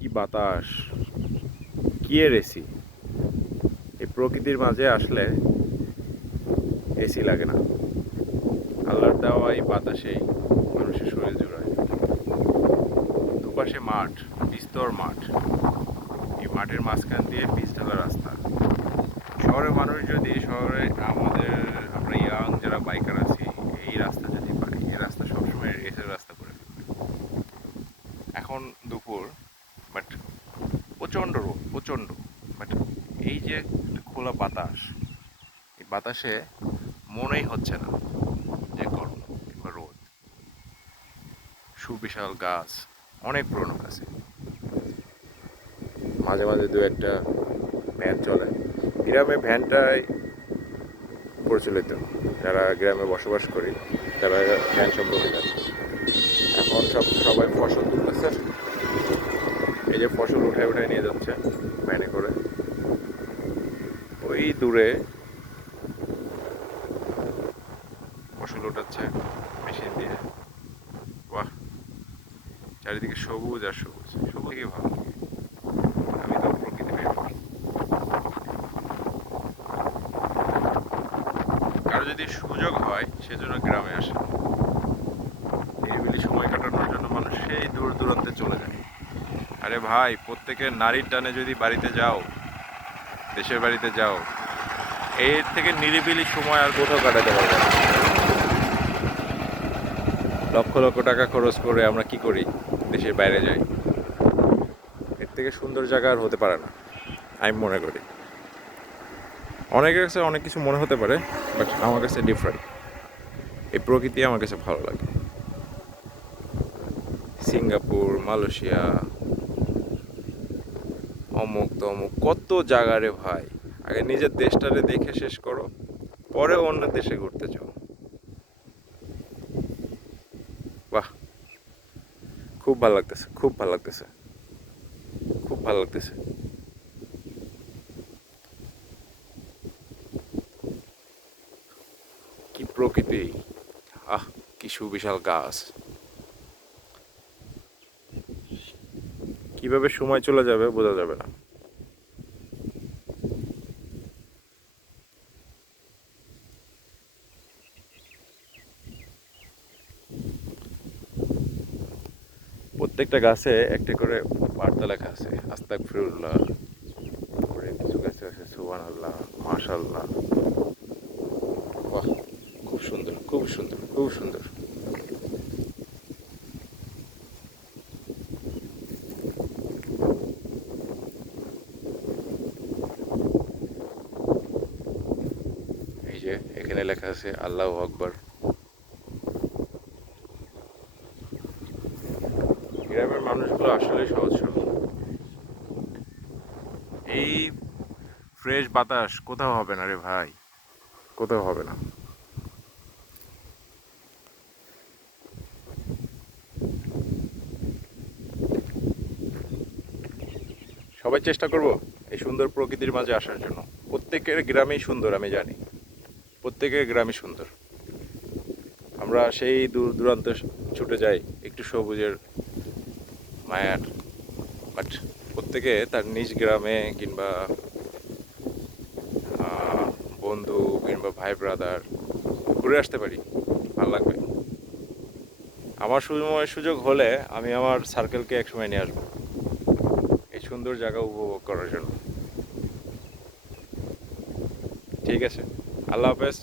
কি বাতাস, কি এর এসি! এই প্রকৃতির মাঝে আসলে এসি লাগে না। আল্লাহর দেওয়া এই বাতাসেই মানুষের শরীর জোড়ায়। দুপাশে মাঠ, বিস্তর মাঠ। এই মাঠের মাঝখান দিয়ে পিচ ঢালা রাস্তা। শহরের মানুষ যদি আমরা ইয়াং যারা বাইকার আছি, এই রাস্তা যদি পাই, এই রাস্তা সবসময় রেসের রাস্তা করে ফেলবে। এখন দুপুর, বাট প্রচণ্ড রোদ, প্রচণ্ড। বাট এই যে খোলা বাতাস, এই বাতাসে মনেই হচ্ছে না যে গরম কিংবা রোদ। সুবিশাল গাছ, অনেক পুরনো গাছে। মাঝে মাঝে দু একটা ভ্যান চলে। গ্রামে ভ্যানটাই প্রচলিত। যারা গ্রামে বসবাস করি তারা ভ্যান সম্পর্কে জানে। এখন সবাই ফসল তুলতেছে। এই যে ফসল উঠায় উঠায় নিয়ে যাচ্ছে ভ্যানে করে। ওই দূরে ফসল উঠাচ্ছে মেশিন দিয়ে। বাহ, চারিদিকে সবুজ আর সবুজ, সবুজ কি ভালো লাগে। আমি তো প্রকৃতি প্রেমী। কারো যদি সুযোগ হয় সেজন্য গ্রামে আসে। নিরিবিলি সময় কাটানোর জন্য মানুষ সেই দূর দূরান্তে চলে যায়। আরে ভাই, প্রত্যেকের নারীর টানে যদি বাড়িতে যাও, দেশের বাড়িতে যাও, এর থেকে নিরিবিলি সময় আর কোথাও কাটাতে পারবে না। লক্ষ লক্ষ টাকা খরচ করে আমরা কি করি, দেশের বাইরে যাই। এর থেকে সুন্দর জায়গা আর হতে পারে না, আমি মনে করি। অনেকের কাছে অনেক কিছু মনে হতে পারে, বাট আমার কাছে ডিফারেন্ট। এই প্রকৃতি আমার কাছে ভালো লাগে। সিঙ্গাপুর, মালয়েশিয়া, অমুক তমুক কত জায়গা রে ভাই। আগে নিজের দেশটারে দেখে শেষ করো, পরে অন্য দেশে ঘুরতে যাও। বাহ, খুব ভালো লাগতেছে, খুব ভালো লাগতেছে, খুব ভালো লাগতেছে। কি প্রকৃতি! আহ, কি সুবিশাল গাছ! কিভাবে সময় চলে যাবে বোঝা যাবে না। প্রত্যেকটা গাছে একটা করে বার্তা লেখা আছে। আস্তাগফিরুল্লাহ, তারপরে কিছু গাছে আছে সুবহানাল্লাহ, মাশাআল্লাহ। বাহ, খুব সুন্দর, খুব সুন্দর, খুব সুন্দর। এই যে এখানে লেখা আছে আল্লাহু আকবার। গ্রামের মানুষগুলো আসলে সহজ সরল। এই ফ্রেশ বাতাস কোথাও হবে না রে ভাই, কোথাও হবে না। সবাই চেষ্টা করব এই সুন্দর প্রকৃতির মাঝে আসার জন্য। প্রত্যেকের গ্রামেই সুন্দর, আমি জানি প্রত্যেকের গ্রামই সুন্দর। আমরা সেই দূর দূরান্তে ছুটে যাই একটু সবুজের মায়ার, বাট প্রত্যেকে তার নিজ গ্রামে কিংবা বন্ধু কিংবা ভাই ব্রাদার ঘুরে আসতে পারি, ভালো লাগবে। আমার সুযোগ হলে আমি আমার সার্কেলকে একসময় নিয়ে আসবো এই সুন্দর জায়গা উপভোগ করার জন্য। ঠিক আছে, আল্লাহ হাফেজ।